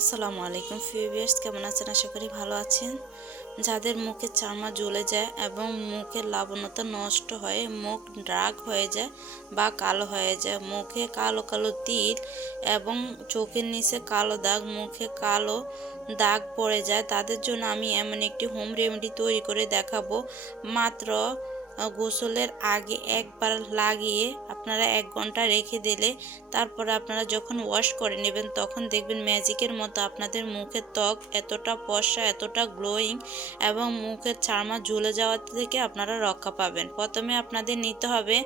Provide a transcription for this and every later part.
আসসালামু আলাইকুম ফিউবিয়ার্স, কেমন আছেন? আশা করি ভালো আছেন। যাদের মুখে চামড়া জ্বলে যায় এবং মুখের লাবণ্যতা নষ্ট হয়ে, মুখ ড্রাগ হয়ে যায় বা কালো হয়ে যায়, মুখে কালো কালো তিল এবং চোখের নিচে কালো দাগ, মুখে কালো দাগ পড়ে যায়, তাদের জন্য আমি এমন একটি হোম রেমেডি তৈরি করে দেখাবো। মাত্র গোসলের আগে একবার লাগিয়ে আপনারা এক ঘণ্টা রেখে দিলে তারপরে আপনারা যখন ওয়াশ করে নেবেন, তখন দেখবেন ম্যাজিকের মতো আপনাদের মুখের ত্বক এতটা ফর্সা, এতটা গ্লোয়িং এবং মুখের চারমা ঝুলে যাওয়া থেকে আপনারা রক্ষা পাবেন। প্রথমে আপনাদের নিতে হবে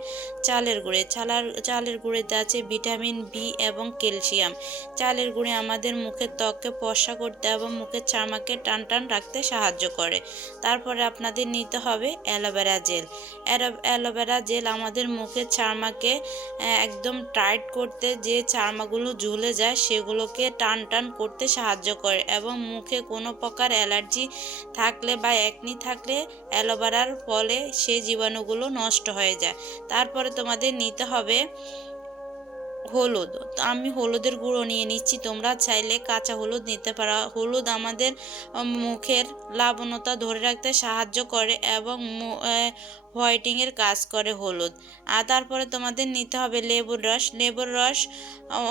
চালের গুঁড়ে। চালার, চালের গুঁড়েতে আছে ভিটামিন বি এবং ক্যালসিয়াম চালের গুঁড়ে আমাদের মুখের ত্বককে ফর্সা করতে এবং মুখের চারমাকে টান টান রাখতে সাহায্য করে। তারপরে আপনাদের নিতে হবে অ্যালোভেরা জেল অ্যালোভেরা জেল আমাদের মুখের চারমাকে একদম টাইট করতে যে চারমাগুলো ঝুলে যায় সেগুলোকে টান টান করতে সাহায্য করে এবং মুখে কোনো প্রকার অ্যালার্জি থাকলে বা একনি থাকলে অ্যালোভেরার ফলে সেই জীবাণুগুলো নষ্ট হয়ে যায়। তারপরে তোমাদের নিতে হবে হলুদ। তো আমি হলুদের গুঁড়ো নিয়ে নিচ্ছি, তোমরা চাইলে কাঁচা হলুদ নিতে পারো। হলুদ আমাদের মুখের লাবণতা ধরে রাখতে সাহায্য করে এবং হোয়াইটিংয়ের কাজ করে হলুদ। আর তারপরে তোমাদের নিতে হবে লেবুর রস। লেবুর রস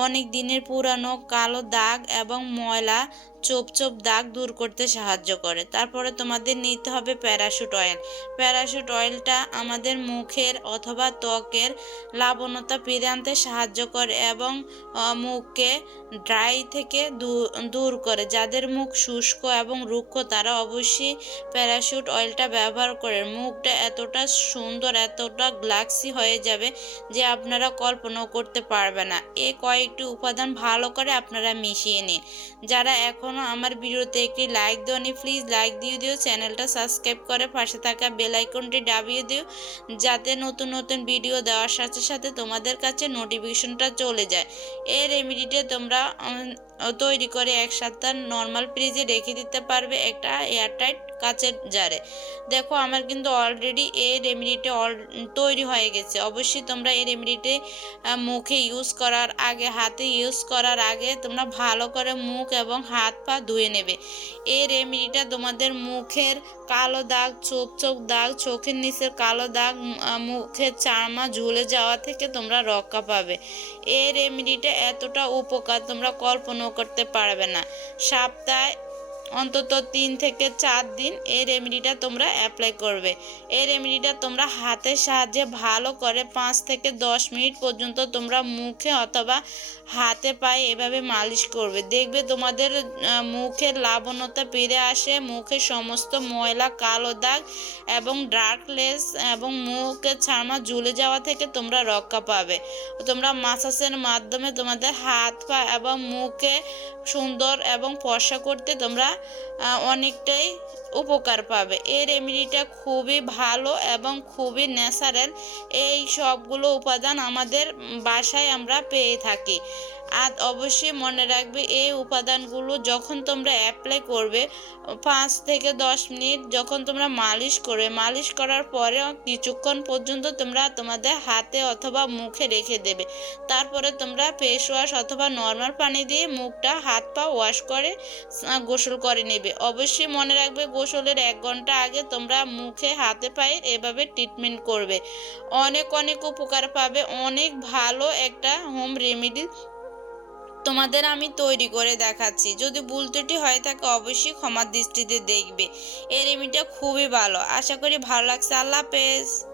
অনেক দিনের পুরানো কালো দাগ এবং ময়লা চোপ চোপ দাগ দূর করতে সাহায্য করে। তারপরে তোমাদের নিতে হবে প্যারাশুট অয়েল। প্যারাশুট অয়েলটা আমাদের মুখের অথবা ত্বকের লাবণতা ফিরে আনতে সাহায্য করে এবং মুখকে ড্রাই থেকে দূর করে। যাদের মুখ শুষ্ক এবং রুক্ষ, তারা অবশ্যই প্যারাশুট অয়েলটা ব্যবহার করে। মুখটা এতটা সুন্দর, এতটা গ্লাক্সি হয়ে যাবে যে আপনারা কল্পনাও করতে পারবে না। এই কয়েকটি উপাদান ভালো করে আপনারা মিশিয়ে নিন। যারা এখনও আমার ভিডিওতে একটি লাইক দেওনি প্লিজ লাইক দিয়ে দিও। চ্যানেলটা সাবস্ক্রাইব করে পাশে থাকা বেল আইকনটি দাবিয়ে দিও। যাতে নতুন নতুন ভিডিও দেওয়ার সাথে সাথে তোমাদের কাছে নোটিফিকেশনটা চলে যায়। এই রেমিডিটা তোমরা তৈরি করে এক সপ্তাহ নর্মাল ফ্রিজে রেখে দিতে পারবে একটা এয়ারটাইট কাচের জারে। দেখো, আমার কিন্তু অলরেডি এই রেমেডিটা অল তৈরি হয়ে গেছে। অবশ্যই তোমরা এই রেমেডিটি মুখে ইউজ করার আগে, হাতে ইউজ করার আগে তোমরা ভালো করে মুখ এবং হাত পা ধুয়ে নেবে। এই রেমেডিটা তোমাদের মুখের কালো দাগ, চোখ চোখ দাগ, চোখের নিচের কালো দাগ মুখের চারমা ঝুলে যাওয়া থেকে তোমরা রক্ষা পাবে। এই রেমেডিটা এতটা উপকার তোমরা কল্পনাও করতে পারবে না। সপ্তাহে অন্তত তিন থেকে চার দিন এই রেমেডিটা তোমরা অ্যাপ্লাই করবে। এই রেমেডিটা তোমরা হাতের সাহায্যে ভালো করে পাঁচ থেকে দশ মিনিট পর্যন্ত তোমরা মুখে অথবা হাতে পায়ে এভাবে মালিশ করবে। দেখবে তোমাদের মুখের লাবণতা ফিরে আসে, মুখে সমস্ত ময়লা, কালো দাগ এবং ডার্কলেস এবং মুখের ছামা ঝুলে যাওয়া থেকে তোমরা রক্ষা পাবে। তোমরা মাসাসের মাধ্যমে তোমাদের হাত পা এবং মুখে সুন্দর এবং ফর্সা করতে তোমরা অনেকটাই উপকার পাবে। এই রেমেডিটা খুবই ভালো এবং খুবই ন্যাচারাল এই সবগুলো উপাদান আমাদের বাসায় আমরা পেয়ে থাকি। আর অবশ্যই মনে রাখবে এই উপাদানগুলো যখন তোমরা অ্যাপ্লাই করবে, পাঁচ থেকে দশ মিনিট যখন তোমরা মালিশ করবে মালিশ করার পরে কিছুক্ষণ পর্যন্ত তোমরা তোমাদের হাতে অথবা মুখে রেখে দেবে। তারপরে তোমরা ফেস ওয়াশ অথবা নর্মাল পানি দিয়ে মুখটা হাত পা ওয়াশ করে গোসল করে নেবে। অবশ্যই মনে রাখবে গোসলের এক ঘণ্টা আগে তোমরা মুখে হাতে পায়ে এভাবে ট্রিটমেন্ট করবে। অনেক অনেক উপকার পাবে। অনেক ভালো একটা হোম রেমেডি তোমাদের আমি তৈরি করে দেখাচ্ছি। যদি ভুল ত্রুটি হয়ে থাকে অবশ্যই ক্ষমার দৃষ্টিতে দেখবে। এই রেমিটা খুবই ভালো। আশা করি ভালো লাগছে। আল্লাহ হাফেজ।